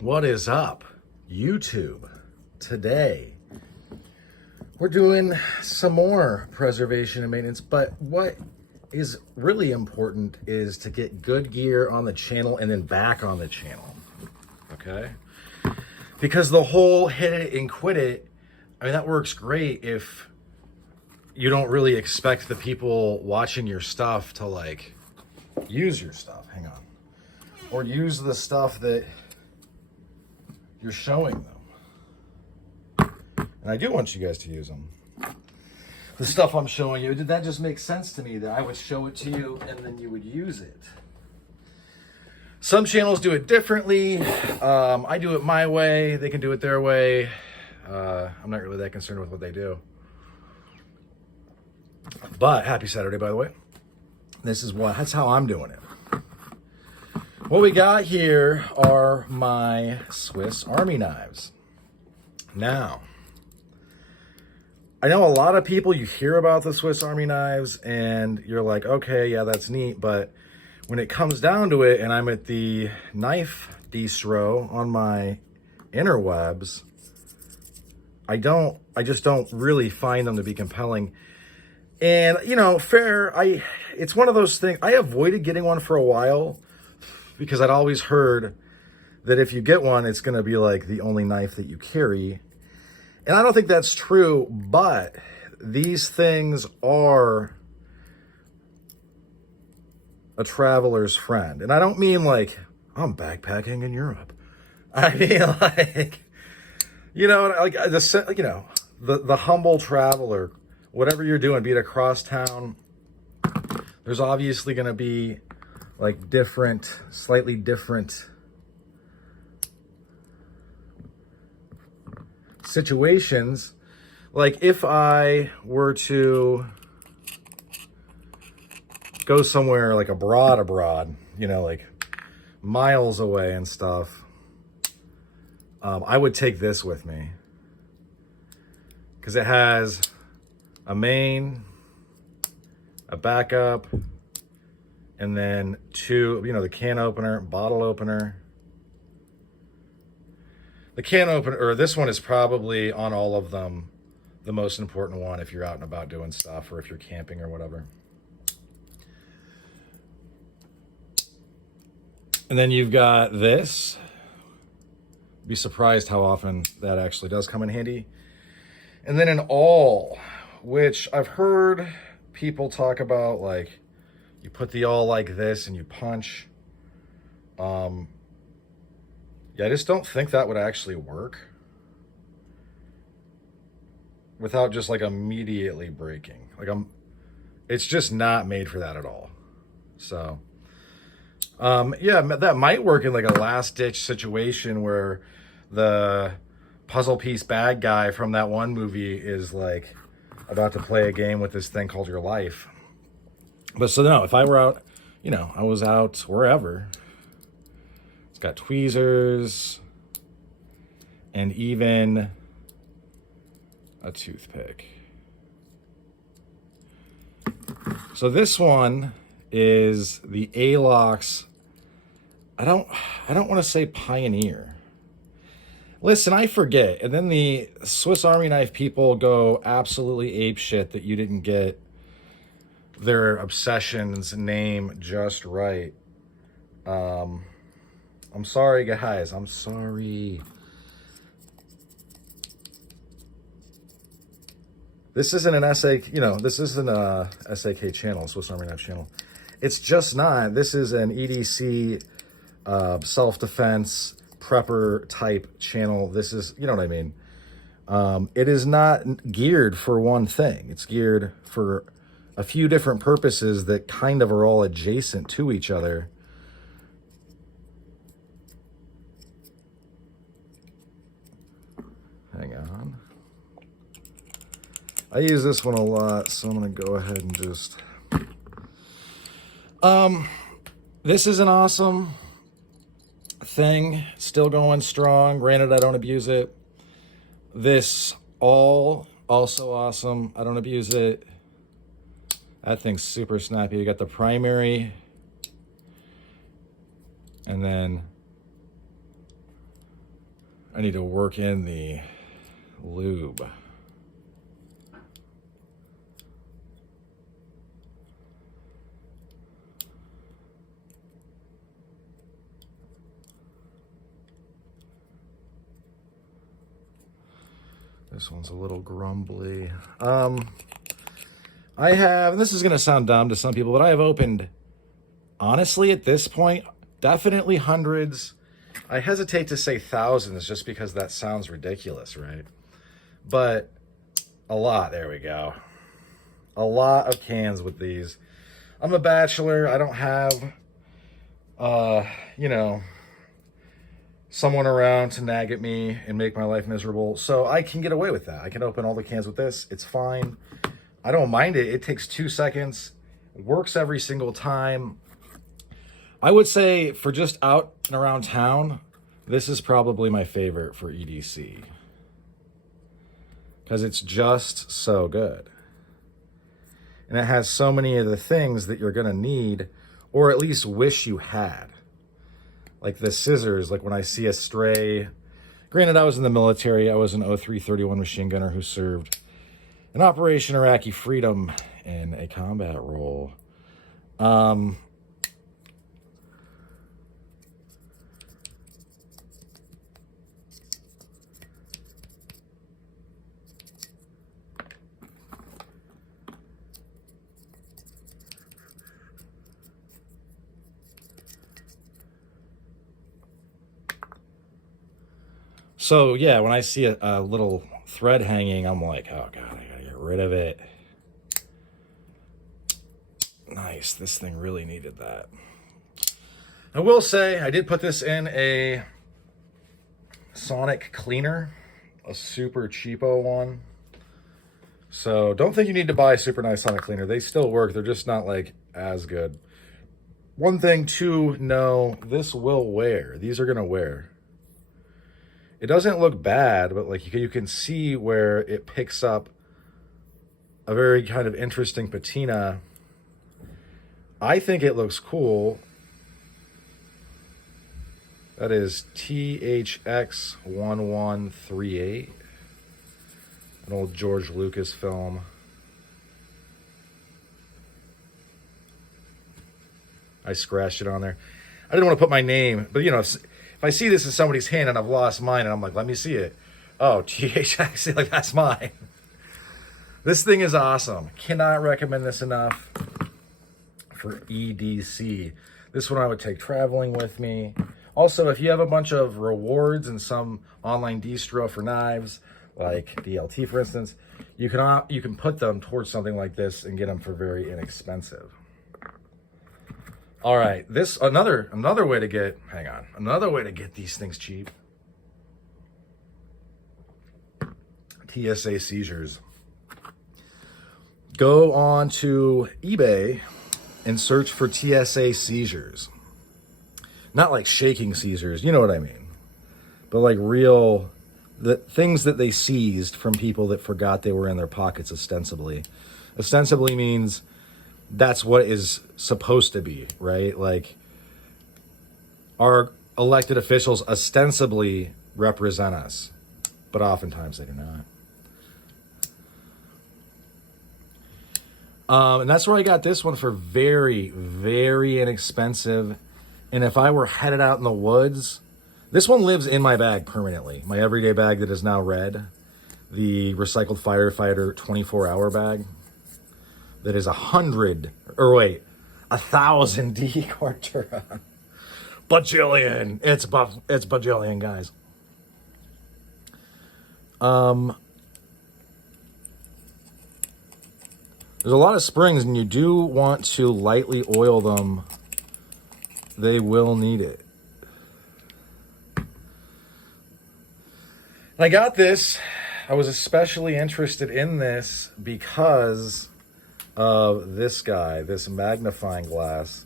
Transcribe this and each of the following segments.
What is up, YouTube? Today, we're doing some more preservation and maintenance, but what is really important is to get good gear on the channel and then back on the channel, okay? Because the whole hit it and quit it, I mean, that works great if you don't really expect the people watching your stuff to like use your stuff, hang on, or use the stuff that you're showing them. And I do want you guys to use them. The stuff I'm showing you, did that just make sense to me that I would show it to you and then you would use it? Some channels do it differently. I do it my way. They can do it their way. I'm not really that concerned with what they do. But happy Saturday, by the way. That's how I'm doing it. What we got here are my Swiss Army knives. Now, I know a lot of people, you hear about the Swiss Army knives and you're like, okay, yeah, that's neat. But when it comes down to it and I'm at the knife distro on my interwebs, I just don't really find them to be compelling. And, you know, it's one of those things, I avoided getting one for a while because I'd always heard that if you get one, it's going to be like the only knife that you carry. And I don't think that's true, but these things are a traveler's friend. And I don't mean like, I'm backpacking in Europe. I mean like, you know, like the humble traveler, whatever you're doing, be it across town, there's obviously going to be like slightly different situations. Like if I were to go somewhere like abroad, you know, like miles away and stuff, I would take this with me because it has a main, a backup, and then two, you know, the can opener, bottle opener. The can opener, or this one is probably on all of them the most important one if you're out and about doing stuff or if you're camping or whatever. And then you've got this. Be surprised how often that actually does come in handy. And then an awl, which I've heard people talk about, like you put the awl like this and you punch. Yeah, I just don't think that would actually work without just like immediately breaking. Like it's just not made for that at all. So, yeah, that might work in like a last ditch situation where the puzzle piece bad guy from that one movie is like about to play a game with this thing called your life. But so no, if I were out, you know, I was out wherever, it's got tweezers and even a toothpick. So this one is the Alox. I don't want to say Pioneer. Listen, I forget. And then the Swiss Army knife people go absolutely apeshit that you didn't get their obsession's name just right. I'm sorry, guys. I'm sorry. This isn't an SAK, you know, this isn't a SAK channel, Swiss Army Knife channel. It's just not. This is an EDC self-defense prepper type channel. This is, you know what I mean? It is not geared for one thing. It's geared for a few different purposes that kind of are all adjacent to each other. Hang on. I use this one a lot, so I'm going to go ahead and just... This is an awesome thing. Still going strong. Granted, I don't abuse it. This also awesome. I don't abuse it. That thing's super snappy. You got the primary and then I need to work in the lube. This one's a little grumbly. I have, and this is going to sound dumb to some people, but I have opened, honestly, at this point, definitely hundreds. I hesitate to say thousands just because that sounds ridiculous, right? But a lot, there we go. A lot of cans with these. I'm a bachelor. I don't have, you know, someone around to nag at me and make my life miserable. So I can get away with that. I can open all the cans with this. It's fine. I don't mind it. It takes 2 seconds. Works every single time. I would say for just out and around town, this is probably my favorite for EDC. Because it's just so good. And it has so many of the things that you're going to need, or at least wish you had. Like the scissors, like when I see a stray. Granted, I was in the military. I was an 0331 machine gunner who served in Operation Iraqi Freedom in a combat role. So yeah, when I see a little thread hanging, I'm like, oh God, I gotta get rid of it. Nice, this thing really needed that. I will say, I did put this in a sonic cleaner, a super cheapo one. So don't think you need to buy a super nice sonic cleaner. They still work, they're just not like as good. One thing to know, this will wear. These are gonna wear. It doesn't look bad, but like you can see where it picks up a very kind of interesting patina. I think it looks cool. That is THX1138, an old George Lucas film. I scratched it on there. I didn't want to put my name, but you know, if I see this in somebody's hand and I've lost mine and I'm like, let me see it. Oh, THX, like that's mine. This thing is awesome. Cannot recommend this enough for EDC. This one I would take traveling with me. Also, if you have a bunch of rewards and some online distro for knives, like DLT for instance, you can put them towards something like this and get them for very inexpensive. All right, this another way to get, another way to get these things cheap. TSA seizures. Go on to eBay and search for TSA seizures. Not like shaking seizures, you know what I mean. But like real, the things that they seized from people that forgot they were in their pockets ostensibly. Ostensibly means that's what is supposed to be, right? Like our elected officials ostensibly represent us, but oftentimes they do not. And that's where I got this one for very, very inexpensive. And if I were headed out in the woods, this one lives in my bag permanently. My everyday bag that is now red, the recycled firefighter 24-hour bag. That is 1,000 D-Quartura. Bajillion. It's bajillion, guys. There's a lot of springs, and you do want to lightly oil them. They will need it. I got this. I was especially interested in this because of this guy, this magnifying glass.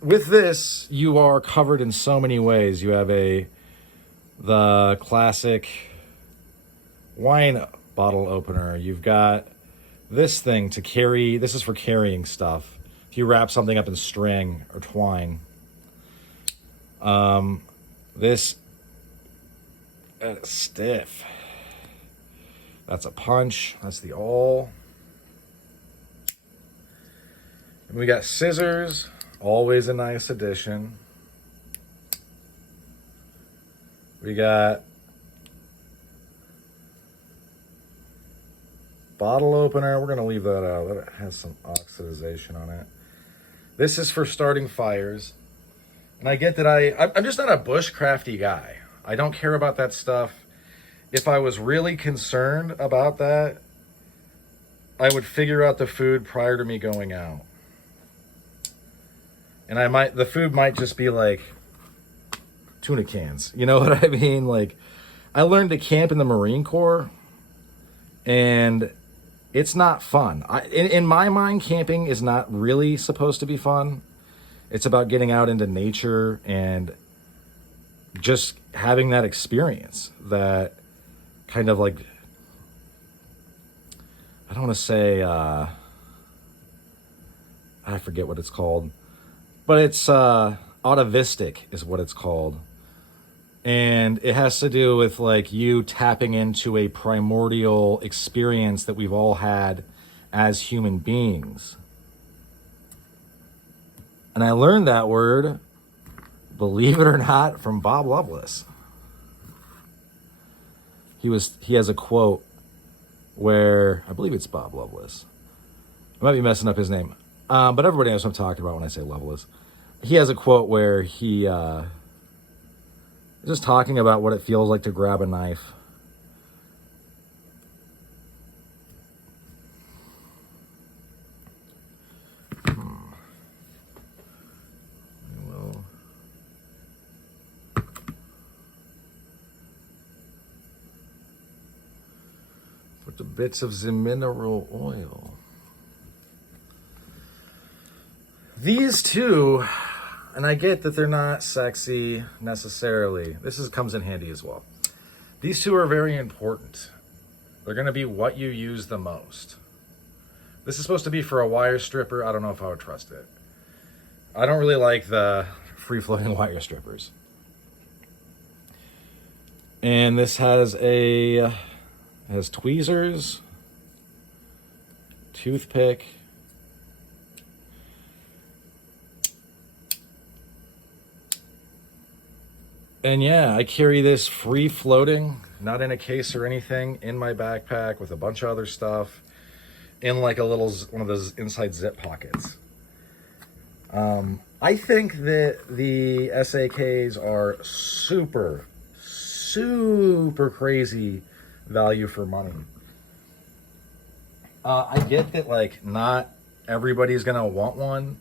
With this, you are covered in so many ways. You have the classic wine bottle opener. You've got this thing to carry. This is for carrying stuff. If you wrap something up in string or twine. This That is stiff. That's a punch. That's the awl. And we got scissors. Always a nice addition. We got bottle opener. We're going to leave that out. That has some oxidization on it. This is for starting fires. And I get that I'm just not a bushcrafty guy. I don't care about that stuff. If I was really concerned about that, I would figure out the food prior to me going out. And the food might just be like tuna cans. You know what I mean? Like, I learned to camp in the Marine Corps, and it's not fun. In my mind, camping is not really supposed to be fun. It's about getting out into nature and just having that experience, that kind of like, I don't want to say, I forget what it's called, but it's atavistic is what it's called. And it has to do with like you tapping into a primordial experience that we've all had as human beings. And I learned that word, believe it or not, from Bob Lovelace. He has a quote where, I believe it's Bob Lovelace. I might be messing up his name. But everybody knows what I'm talking about when I say Lovelace. He has a quote where he is just talking about what it feels like to grab a knife. Put the bits of the mineral oil. These two, and I get that they're not sexy necessarily. Comes in handy as well. These two are very important. They're going to be what you use the most. This is supposed to be for a wire stripper. I don't know if I would trust it. I don't really like the free-floating wire strippers. And this has tweezers, toothpick, and yeah, I carry this free floating, not in a case or anything, in my backpack with a bunch of other stuff, in like one of those inside zip pockets. I think that the SAKs are super crazy value for money. I get that like not everybody's gonna want one.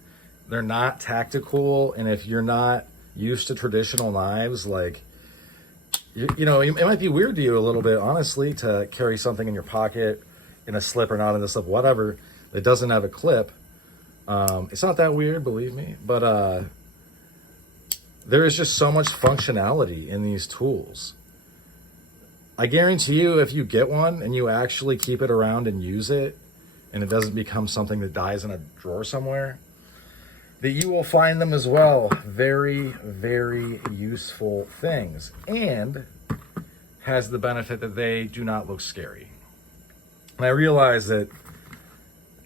They're not tactical, and if you're not used to traditional knives, like you know, it might be weird to you a little bit, honestly, to carry something in your pocket, in a slip or not in a slip, whatever, that doesn't have a clip. It's not that weird, believe me, but there is just so much functionality in these tools. I guarantee you, if you get one and you actually keep it around and use it, and it doesn't become something that dies in a drawer somewhere, that you will find them as well very, very useful things, and has the benefit that they do not look scary. And I realize that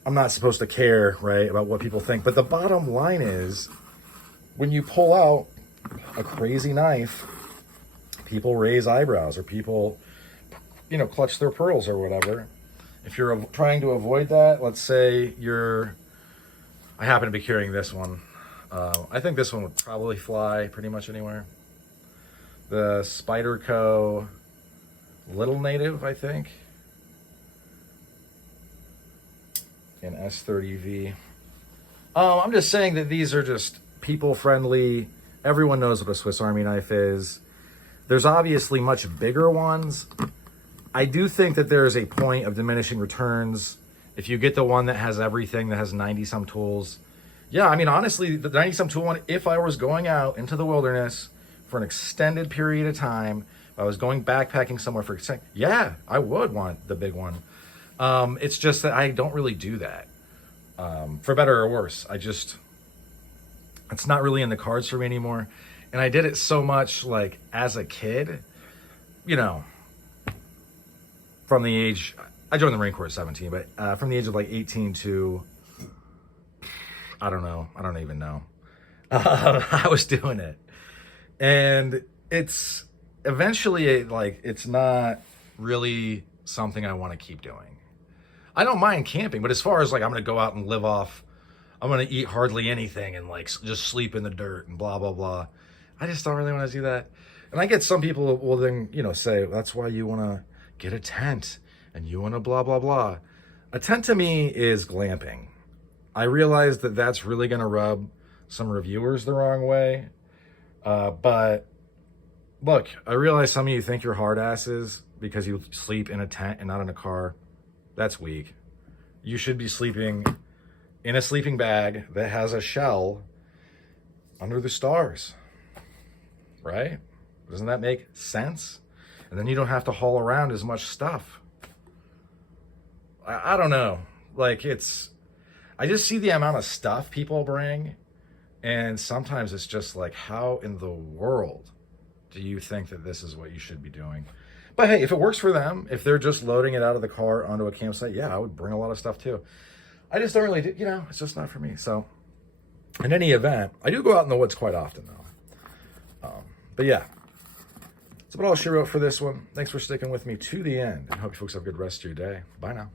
I'm not supposed to care, right, about what people think, but the bottom line is, when you pull out a crazy knife, people raise eyebrows, or people, you know, clutch their pearls or whatever. If you're trying to avoid that, let's say I happen to be carrying this one. I think this one would probably fly pretty much anywhere. The Spyderco Little Native, I think. An S30V. I'm just saying that these are just people-friendly. Everyone knows what a Swiss Army knife is. There's obviously much bigger ones. I do think that there is a point of diminishing returns if you get the one that has everything, that has 90-some tools. Yeah, I mean, honestly, the 90-some tool one, if I was going out into the wilderness for an extended period of time, if I was going backpacking somewhere for yeah, I would want the big one. It's just that I don't really do that. For better or worse, it's not really in the cards for me anymore. And I did it so much, like, as a kid. you know, from the age, I joined the Marine Corps at 17, but from the age of like 18 to, I don't know, I don't even know. I was doing it. And it's eventually like, it's not really something I want to keep doing. I don't mind camping, but as far as like, I'm going to go out and live off, I'm going to eat hardly anything and like just sleep in the dirt and blah, blah, blah. I just don't really want to do that. And I get some people will then, you know, say, that's why you want to get a tent and you want to blah, blah, blah. A tent to me is glamping. I realize that that's really going to rub some reviewers the wrong way. But look, I realize some of you think you're hard asses because you sleep in a tent and not in a car. That's weak. You should be sleeping in a sleeping bag that has a shell under the stars, right? Doesn't that make sense? And then you don't have to haul around as much stuff. I don't know. Like I just see the amount of stuff people bring. And sometimes it's just like, how in the world do you think that this is what you should be doing? But hey, if it works for them, if they're just loading it out of the car onto a campsite, yeah, I would bring a lot of stuff too. I just don't really do, you know, it's just not for me. So in any event, I do go out in the woods quite often though. But yeah, that's about all she wrote for this one. Thanks for sticking with me to the end, and hope you folks have a good rest of your day. Bye now.